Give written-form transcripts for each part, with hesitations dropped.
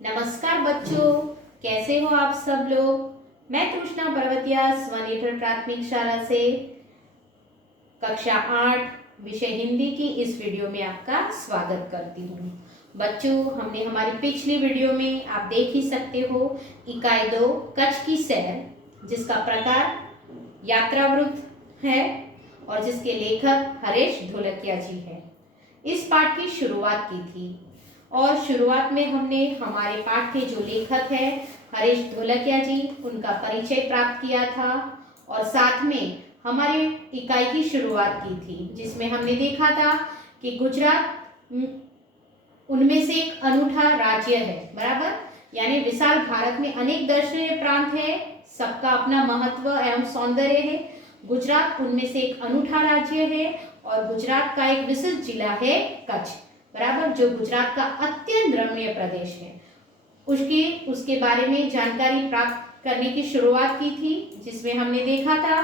नमस्कार बच्चों, कैसे हो आप सब लोग। मैं कृष्णा पर्वतिया स्वनिर्भर प्राथमिक शाला से कक्षा 8 विषय हिंदी की इस वीडियो में आपका स्वागत करती हूँ। बच्चों, हमने हमारी पिछली वीडियो में आप देख ही सकते हो इकाई 2 कच्छ की सैर, जिसका प्रकार यात्रावृत्त है और जिसके लेखक हरेश ढोलकिया जी है। इस पाठ की शुरुआत की थी और शुरुआत में हमने हमारे पाठ के जो लेखक हैं हरेश ढोलकिया जी, उनका परिचय प्राप्त किया था और साथ में हमारी इकाई की शुरुआत की थी, जिसमें हमने देखा था कि गुजरात उनमें से एक अनूठा राज्य है, बराबर। यानी विशाल भारत में अनेक दर्शनीय प्रांत है, सबका अपना महत्व एवं सौंदर्य है। गुजरात उनमें से एक अनूठा राज्य है और गुजरात का एक विशिष्ट जिला है कच्छ, बराबर, जो गुजरात का अत्यंत रमणीय प्रदेश है। उसके बारे में जानकारी प्राप्त करने की शुरुआत की थी, जिसमें हमने देखा था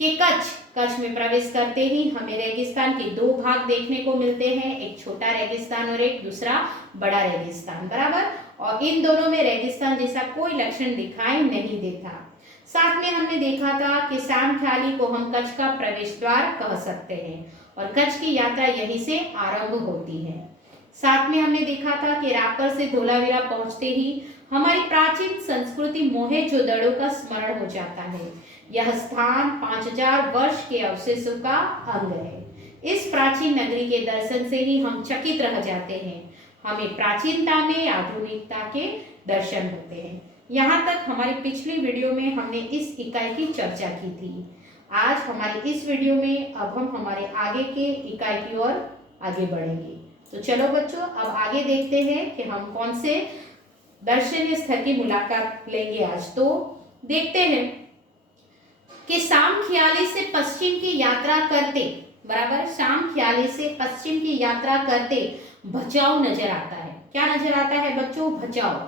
कि कच्छ में प्रवेश करते ही हमें रेगिस्तान के दो भाग देखने को मिलते हैं, एक छोटा रेगिस्तान और एक दूसरा बड़ा रेगिस्तान, बराबर। और इन दोनों में रेगिस्तान जैसा कोई लक्षण दिखाई नहीं देता। साथ में हमने देखा था कि सामख्याली को हम कच्छ का प्रवेश द्वार कह सकते हैं और कच्छ की यात्रा यहीं से आरंभ होती है। साथ में हमने देखा था कि रापर से धोलावीरा पहुंचते ही हमारी प्राचीन संस्कृति मोहेंजोदड़ो का स्मरण हो जाता है। यह स्थान 5000 वर्ष के अवशेषों का अंग है। इस प्राचीन नगरी के दर्शन से ही हम चकित रह जाते हैं। हमें प्राचीनता में आधुनिकता के दर्शन होते हैं। यहाँ तक हमारी पिछली वीडियो में हमने इस इकाई की चर्चा की थी। आज हमारी इस वीडियो में अब हम हमारे आगे के इकाई की ओर आगे बढ़ेंगे। तो चलो बच्चों, अब आगे देखते हैं कि हम कौन से दर्शनीय स्थल की मुलाकात लेंगे आज। तो देखते हैं कि सामखियाली से पश्चिम की यात्रा करते, बराबर, सामखियाली से पश्चिम की यात्रा करते भचाऊ नजर आता है। क्या नजर आता है बच्चों? भचाऊ,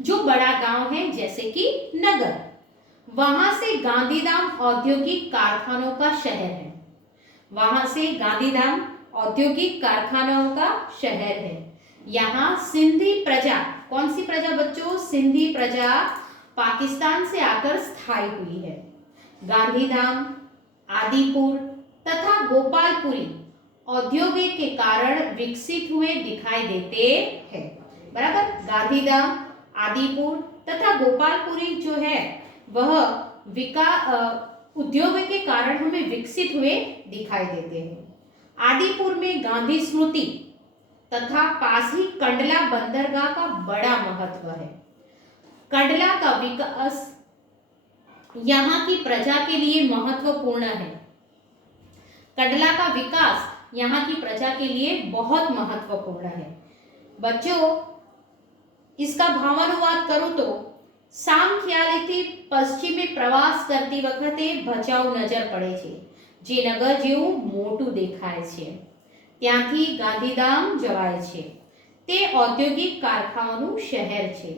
जो बड़ा गांव है जैसे कि नगर। वहां से गांधीधाम औद्योगिक कारखानों का शहर है। वहां से गांधीधाम औद्योगिक कारखानों का शहर है। यहाँ सिंधी प्रजा, कौन सी प्रजा बच्चों? सिंधी प्रजा पाकिस्तान से आकर स्थायी हुई है। गांधीधाम, आदिपुर तथा गोपालपुरी औद्योगिक के कारण विकसित हुए दिखाई देते हैं, बराबर। गांधीधाम, आदिपुर तथा गोपालपुरी जो है वह उद्योग के कारण हमें विकसित हुए दिखाई देते हैं। आदिपुर में गांधी स्मृति तथा पास ही कंडला बंदरगाह का बड़ा महत्व है। कंडला का विकास यहाँ की प्रजा के लिए महत्वपूर्ण है। कंडला का विकास यहाँ की प्रजा के लिए बहुत महत्वपूर्ण है। बच्चों, इसका भावानुवाद करूं तो સામખિયાલીથી પશ્ચિમે પ્રવાસ કરતી વખતે ભચાઉ નજર પડે છે, જે નગર જેવું મોટું દેખાય છે। ત્યાંથી ગાંધીધામ જવાય છે। તે ઔદ્યોગિક કારખાનાનું શહેર છે।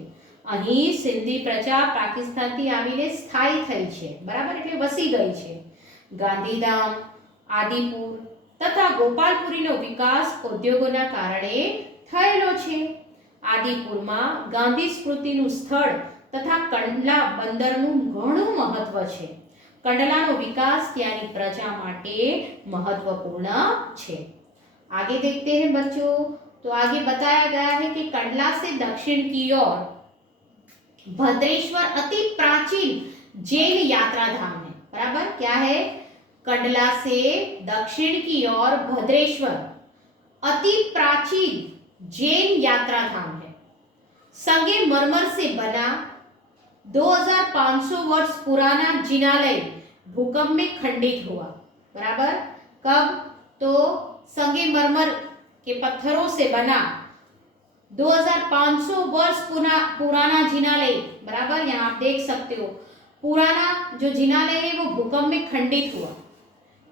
અહીં સિંધી પ્રજા પાકિસ્તાનથી આવીને સ્થાયી થઈ છે, બરાબર, એટલે વસી ગઈ છે। ગાંધીધામ, આદિપુર તથા ગોપાલપુરીનો વિકાસ ઉદ્યોગોના કારણે થયેલો છે। આદિપુરમાં ગાંધી સ્મૃતિનું સ્થળ तथा कंडला बंदरનું ઘણું મહત્વ છે। કંડલાનો વિકાસ ત્યાંની પ્રજા માટે महत्वपूर्ण છે। आगे देखते हैं बच्चों। तो आगे बताया गया है कि कंडला से दक्षिण की ओर भद्रेश्वर अति प्राचीन जैन यात्रा धाम है, बराबर। क्या है? कंडला से दक्षिण की ओर भद्रेश्वर अति प्राचीन जैन यात्रा धाम है। संगे मरमर से बना 2500 वर्ष पुराना जिनालय भूकंप में खंडित हुआ, बराबर। कब? तो संगमरमर के पत्थरों से बना 2500 वर्ष पुराना जिनालय, बराबर, यहाँ आप देख सकते हो पुराना जो जिनालय है वो भूकंप में खंडित हुआ,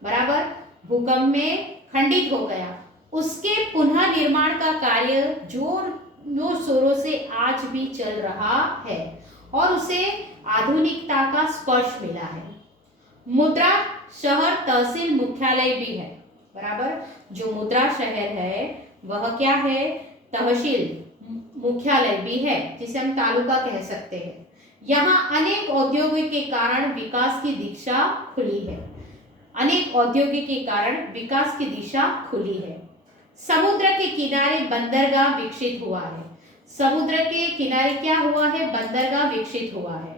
बराबर, भूकंप में खंडित हो गया। उसके पुनः निर्माण का कार्य जोर शोरों से आज भी चल रहा है और उसे आधुनिकता का स्पर्श मिला है। मुद्रा शहर तहसील मुख्यालय भी है, बराबर। जो मुद्रा शहर है वह क्या है? तहसील मुख्यालय भी है, जिसे हम तालुका कह सकते हैं। यहाँ अनेक औद्योगिक के कारण विकास की दिशा खुली है। अनेक औद्योगिक के कारण विकास की दिशा खुली है। समुद्र के किनारे बंदरगाह विकसित हुआ है। समुद्र के किनारे क्या हुआ है? बंदरगाह विकसित हुआ है।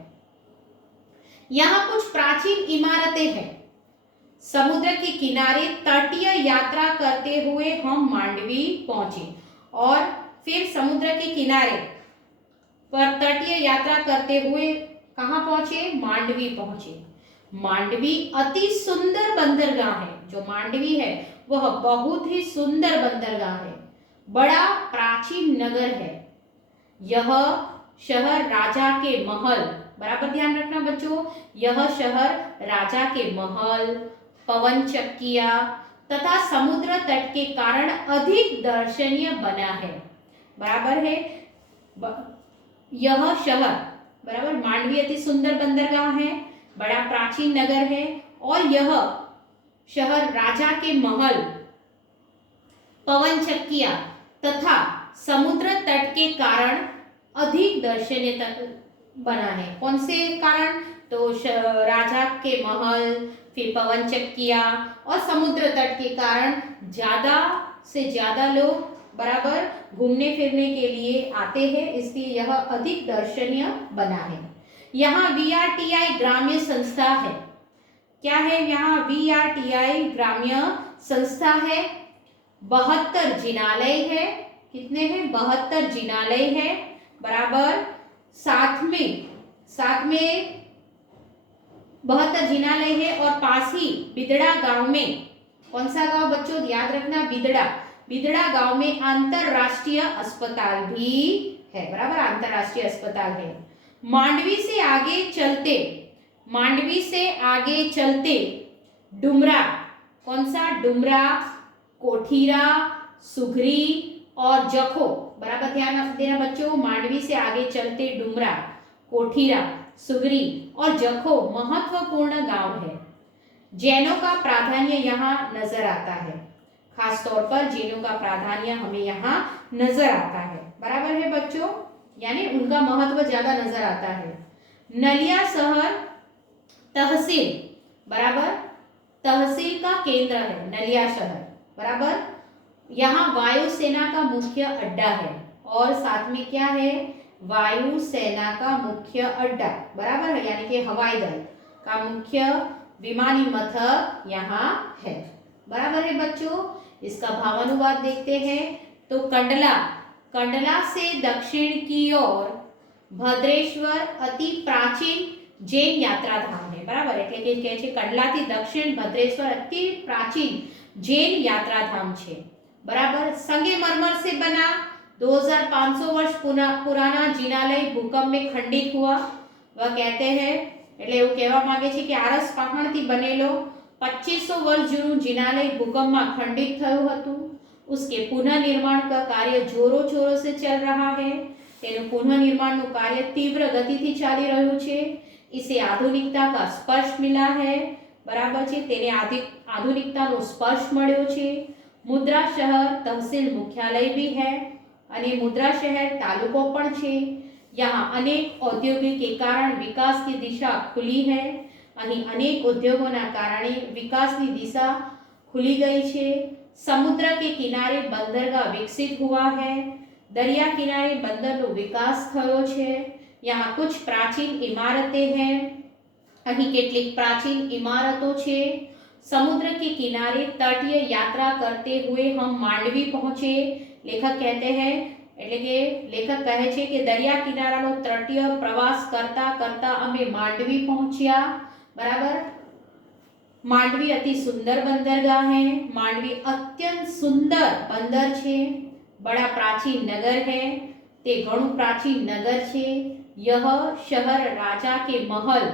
यहाँ कुछ प्राचीन इमारतें हैं। समुद्र के किनारे तटीय यात्रा करते हुए हम मांडवी पहुंचे और फिर समुद्र के किनारे पर तटीय यात्रा करते हुए कहाँ पहुंचे? मांडवी पहुंचे। मांडवी अति सुंदर बंदरगाह है। जो मांडवी है वह बहुत ही सुंदर बंदरगाह है, बड़ा प्राचीन नगर है। यह शहर राजा के महल, बराबर ध्यान रखना बच्चों, यह शहर राजा के महल, पवन चक्किया तथा समुद्र तट के कारण अधिक दर्शनीय बना है। बराबर है। यह शहर, बराबर, मांडवी अति सुंदर बंदरगाह है, बड़ा प्राचीन नगर है और यह शहर राजा के महल, पवन चक्किया तथा समुद्र तट के कारण अधिक दर्शनीय बना है। कौन से कारण? तो राजा के महल, फिर पवन चक्किया और समुद्र तट के कारण ज्यादा से ज्यादा लोग, बराबर, घूमने फिरने के लिए आते हैं, इसलिए यह अधिक दर्शनीय बना है। यहाँ VRTI ग्राम्य संस्था है। क्या है? यहाँ VRTI ग्राम्य संस्था है। 72 जिनालय है। कितने हैं? 72 जिनालय है, बराबर। साथ में 72 जिनालय है और पास ही बिदड़ा गांव में, कौन सा गांव बच्चों? याद रखना, बिदड़ा गांव में अंतरराष्ट्रीय अस्पताल भी है, बराबर, अंतरराष्ट्रीय अस्पताल है। मांडवी से आगे चलते डुमरा, कौन सा? डुमरा, कोठीरा, सुघरी और जखो, बराबर ध्यान देना बच्चों। मांडवी से आगे चलते डुमरा, कोठीरा, सुगरी और जखो महत्वपूर्ण गांव है। जैनों का प्राधान्य यहाँ नजर आता है। खास तौर पर जैनों का प्राधान्य हमें यहाँ नजर आता है, बराबर है बच्चों, यानी उनका महत्व ज्यादा नजर आता है। नलिया शहर तहसील, बराबर, तहसील का केंद्र है नलिया शहर, बराबर। यहाँ वायुसेना का मुख्य अड्डा है और साथ में क्या है? वायुसेना का मुख्य अड्डा, बराबर है, यानी कि हवाई दल का मुख्य विमानी मथक यहाँ है, बराबर है बच्चों। इसका भावानुवाद देखते हैं तो कंडला से दक्षिण की ओर भद्रेश्वर अति प्राचीन जैन यात्रा धाम है, बराबर, એટલે કે કહે છે કંડલાથી દક્ષિણ ભદ્રેશ્વર અતિ प्राचीन जैन यात्रा धाम છે, बराबर। संगमरमर से बना 2500 वर्ष पुराना जिनालय भूकंप में खंडित हुआ। वह कहते हैं, એટલે એવું કહેવા માંગે છે કે આરસ પહાણથી બનેલો 2500 वर्ष जूનું जिनालय भूकंपમાં खंडित થયું હતું। उसके पुनर्निर्माण का कार्य जोरों शोरों से चल रहा है। તેનું પુનઃનિર્માણનું કાર્ય तीव्र ગતિથી ચાલી રહ્યું છે। इसे आधुनिकता का स्पर्श मिला है, बराबर છે, તેને આધુનિકતાનો સ્પર્શ મળ્યો છે। मुद्रा शहर तहसील मुख्यालय भी है અને मुद्रा शहर तालुको पण છે। यहाँ अनेक औद्योगिक के कारण विकास की दिशा खुली है। અહીં अनेक उद्योगों कारणे विकास की दिशा खुली गई है। समुद्र के किनारे बंदरगाह विकसित हुआ है। दरिया किनारे बंदरનો विकास થયો છે। यहाँ कुछ प्राचीन इमारतें हैं। અહીં કેટલીક प्राचीन इमारतों છે। समुद्र के किनारे तटीय यात्रा करते हुए हम मांडवी पहुंचे। लेखक कहते हैं, એટલે કે લેખક કહે છે કે દરિયા કિનારાનો તટીય પ્રવાસ કરતા કરતા અમે માંડવી પહોંચ્યા, બરાબર। માંડવી અતિ સુંદર બંદરગાહ है। માંડવી અત્યંત સુંદર બંદર છે, बड़ा प्राचीन नगर है, તે ઘણું प्राचीन नगर છે। यह शहर राजा के महल,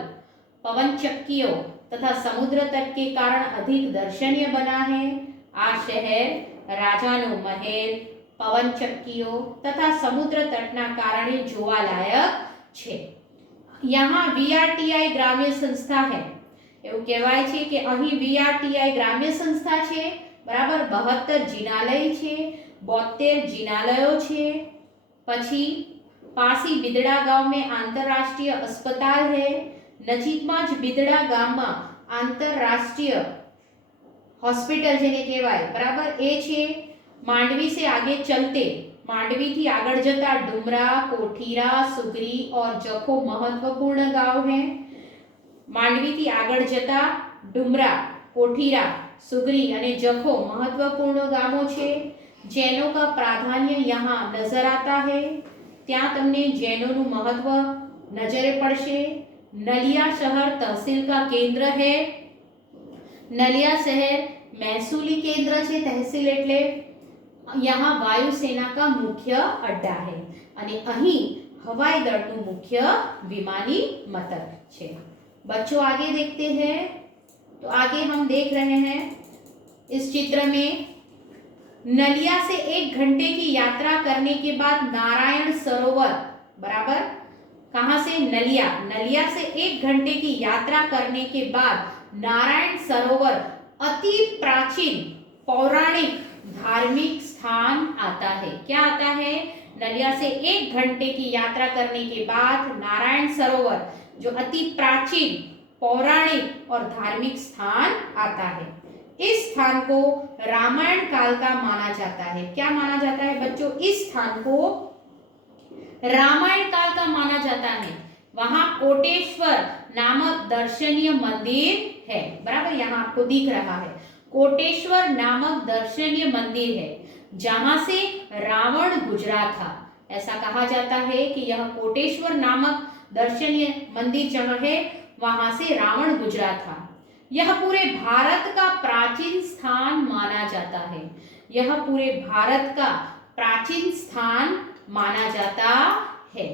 पवन चक्कियों तथा समुद्र तट के कारण अधिक दर्शनीय बना है। आ शहर राजानो महल, पवन चक्कियों तथा समुद्र तटना कारणे જોવાલાયક છે। यहाँ VRTI ग्राम्य संस्था है। એવું કહેવાય છે કે અહીં VRTI ગ્રામ્ય સંસ્થા છે, બરાબર। 72 જિનાલય છે, 72 જિનાલયો છે પછી પાસી બિદડા ગામ में આંતરરાષ્ટ્રીય अस्पताल है। નજીકમાં જ બિદડા ગામમાં આંતરરાષ્ટ્રીય હોસ્પિટલ જેને કહેવાય બરાબર એ છે। માંડवी से आगे चलते मांडवी थी आगे जता डुमरा, कोठीरा, सुगरी और जखो महत्वपूर्ण गांव हैं। मांडवी थी आगे जता डुमरा, कोठीरा, सुगरी और जखो महत्वपूर्ण गांवों छे। जैनों का प्राधान्य यहाँ नजर आता है। त्या तमने जैनों नु महत्व नजरे पड़शे। नलिया शहर तहसील का केंद्र है। नलिया शहर महसूली केंद्र छे। तहसील एटले यहाँ वायुसेना का मुख्य अड्डा है અને અહીં हवाई दळનું मुख्य विमानी मथक है। बच्चों आगे देखते हैं। तो आगे हम देख रहे हैं इस चित्र में नलिया से 1 घंटे की यात्रा करने के बाद नारायण सरोवर बराबर कहाँ से नलिया, नलिया से 1 घंटे की यात्रा करने के बाद नारायण सरोवर अति प्राचीन पौराणिक धार्मिक स्थान आता है। क्या आता है? नलिया से 1 घंटे की यात्रा करने के बाद नारायण सरोवर जो अति प्राचीन पौराणिक और धार्मिक स्थान आता है। इस स्थान को रामायण काल का माना जाता है। क्या माना जाता है बच्चों? इस स्थान को रामायण काल का माना जाता है। वहां कोटेश्वर नामक दर्शनीय मंदिर है बराबर, यहाँ आपको दिख रहा है कोटेश्वर नामक दर्शनीय मंदिर है जहां से रावण गुजरा था। ऐसा कहा जाता है कि यह कोटेश्वर नामक दर्शनीय मंदिर जहां है वहां से रावण गुजरा था। यह पूरे भारत का प्राचीन स्थान माना जाता है। यह पूरे भारत का प्राचीन स्थान माना जाता है।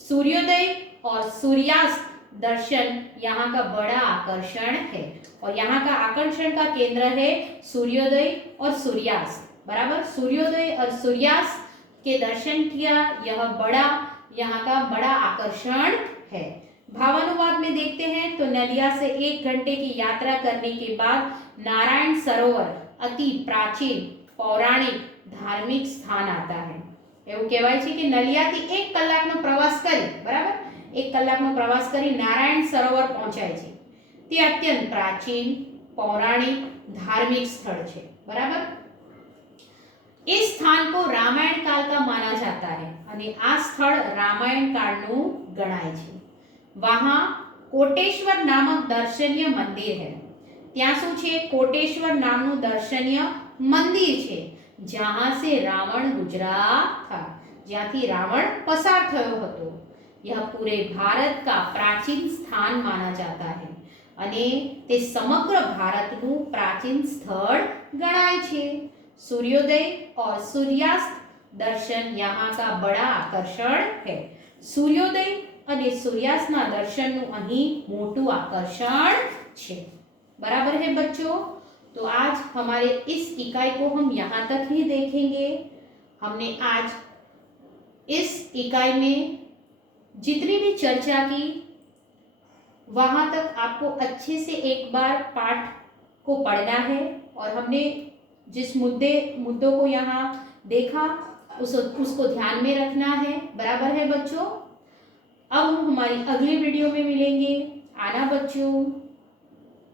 सूर्योदय और सूर्यास्त दर्शन यहाँ का बड़ा आकर्षण है और यहाँ का आकर्षण का केंद्र है सूर्योदय और सूर्यास्त बराबर। सूर्योदय और सूर्यास्त के दर्शन किया यह यहाँ का बड़ा आकर्षण है। भावानुवाद में देखते हैं तो नलिया से 1 घंटे की यात्रा करने के बाद नारायण सरोवर अति प्राचीन पौराणिक धार्मिक स्थान आता है। એવું કહેવાય છે કે નલિયાથી 1 કલાકનો પ્રવાસ કરી બરાબર 1 કલાકનો પ્રવાસ કરી નારાયણ સરોવર પહોંચાય છે। તે અત્યંત પ્રાચીન પૌરાણિક धार्मिक स्थल છે બરાબર। इस स्थान को रामायण काल का माना जाता है અને આ સ્થળ રામાયણ કાળનું ગણાય છે। वहां कोटेश्वर नामक दर्शनीय मंदिर है। ત્યાં શું છે? કોટેશ્વર નામનું દર્શનીય મંદિર છે जहां से रावण गुजरा था, જ્યાંથી रावण पसार થયો હતો। यह पूरे भारत का प्राचीन स्थान माना जाता है અને તે સમગ્ર ભારતનું प्राचीन સ્થળ ગણાય છે। सूर्योदय और सूर्यास्त दर्शन यहाँ का बड़ा आकर्षण है। सूर्योदय અને सूर्यास्तના દર્શનનું અહીં મોટું આકર્ષણ છે बराबर है बच्चों। तो आज हमारे इस इकाई को हम यहाँ तक ही देखेंगे। हमने आज इस इकाई में जितनी भी चर्चा की वहाँ तक आपको अच्छे से एक बार पाठ को पढ़ना है और हमने जिस मुद्दों को यहाँ देखा उसको ध्यान में रखना है बराबर है बच्चों। अब हम हमारी अगली वीडियो में मिलेंगे। आना बच्चों।